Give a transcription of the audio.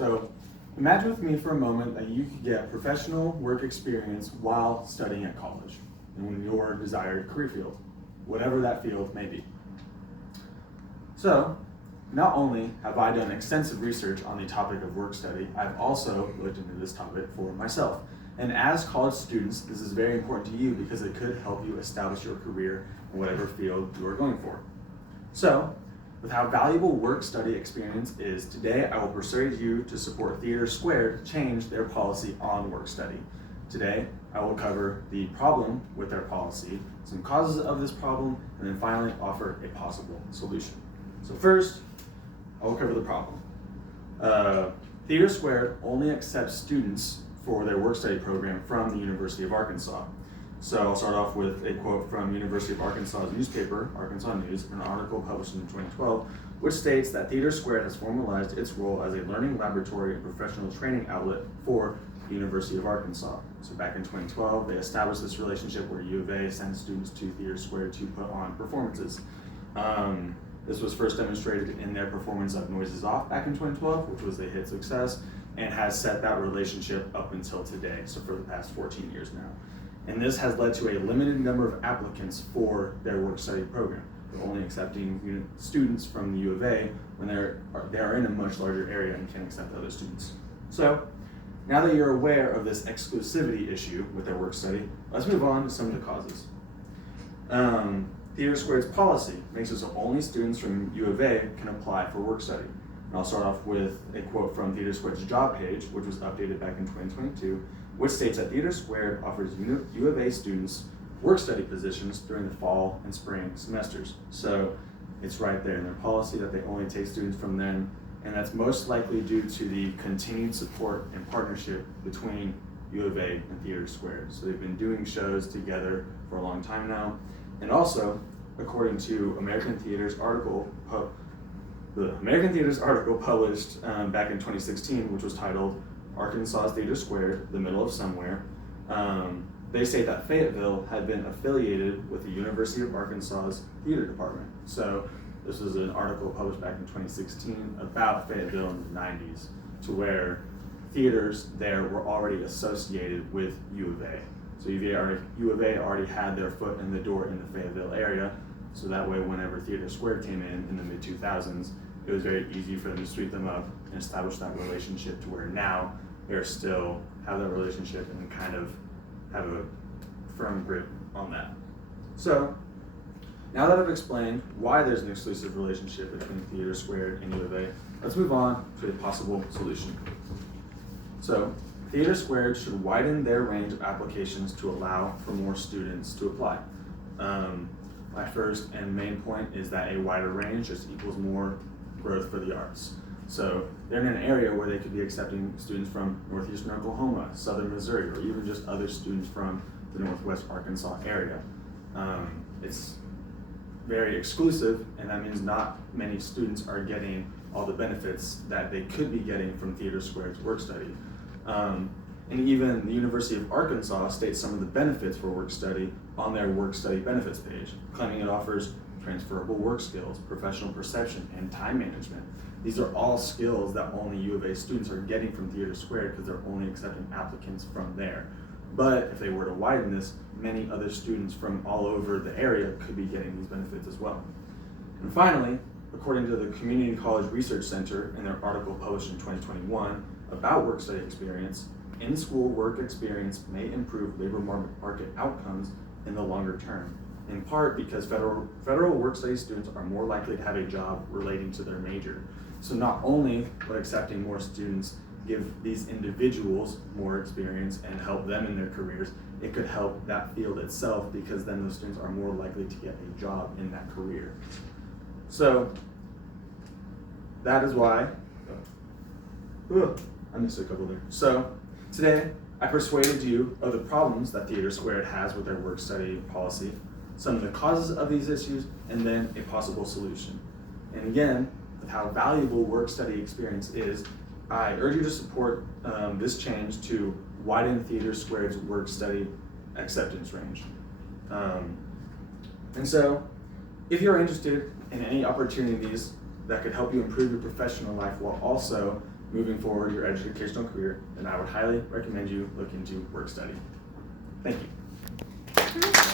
So imagine with me for a moment that you could get professional work experience while studying at college in your desired career field, whatever that field may be. So not only have I done extensive research on the topic of work study, I've also looked into this topic for myself. And as college students, this is very important to you because it could help you establish your career in whatever field you are going for. So, with how valuable work study experience is, today I will persuade you to support Theater Squared change their policy on work study. Today, I will cover the problem with their policy, some causes of this problem, and then finally offer a possible solution. So first, I will cover the problem. Theater Squared only accepts students for their work study program from the University of Arkansas. So I'll start off with a quote from University of Arkansas's newspaper, Arkansas News, an article published in 2012, which states that Theater Squared has formalized its role as a learning laboratory and professional training outlet for the University of Arkansas. So back in 2012, they established this relationship where U of A sends students to Theater Squared to put on performances. This was first demonstrated in their performance of Noises Off back in 2012, which was a hit success, and has set that relationship up until today, so for the past 14 years now. And this has led to a limited number of applicants for their work study program. They're only accepting students from the U of A when they are in a much larger area and can accept other students. So, now that you're aware of this exclusivity issue with their work study, let's move on to some of the causes. Theater Squared's policy makes it so only students from U of A can apply for work study. And I'll start off with a quote from Theater Squared's job page, which was updated back in 2022, which states that Theater Squared offers U of A students work study positions during the fall and spring semesters. So it's right there in their policy that they only take students from then, and that's most likely due to the continued support and partnership between U of A and Theater Squared. So they've been doing shows together for a long time now. And also, according to American Theater's article published back in 2016, which was titled Arkansas's Theater Squared, the Middle of Somewhere, they say that Fayetteville had been affiliated with the University of Arkansas's theater department. So this was an article published back in 2016 about Fayetteville in the 90s, to where theaters there were already associated with U of A. So U of A already had their foot in the door in the Fayetteville area, so that way whenever Theater Squared came in the mid-2000s, it was very easy for them to sweep them up and establish that relationship to where now they're still have that relationship and kind of have a firm grip on that. So now that I've explained why there's an exclusive relationship between Theater Squared and U of A, let's move on to a possible solution. So Theater Squared should widen their range of applications to allow for more students to apply. My first and main point is that a wider range just equals more growth for the arts. So they're in an area where they could be accepting students from northeastern Oklahoma, southern Missouri, or even just other students from the northwest Arkansas area. It's very exclusive, and that means not many students are getting all the benefits that they could be getting from Theater Squared's work study. And even the University of Arkansas states some of the benefits for work study on their work study benefits page, claiming it offers transferable work skills, professional perception, and time management. These are all skills that only U of A students are getting from Theater Squared because they're only accepting applicants from there. But if they were to widen this, many other students from all over the area could be getting these benefits as well. And finally, according to the Community College Research Center in their article published in 2021 about work study experience, in-school work experience may improve labor market outcomes in the longer term, in part because federal work study students are more likely to have a job relating to their major. So not only would accepting more students give these individuals more experience and help them in their careers, it could help that field itself because then those students are more likely to get a job in that career. So that is why, I missed a couple there. So today, I persuaded you of the problems that Theater Squared has with their work study policy, some of the causes of these issues, and then a possible solution. And again, with how valuable work study experience is, I urge you to support this change to widen Theater Squared's work study acceptance range. And so, if you're interested in any opportunities that could help you improve your professional life while also moving forward your educational career, then I would highly recommend you look into work study. Thank you.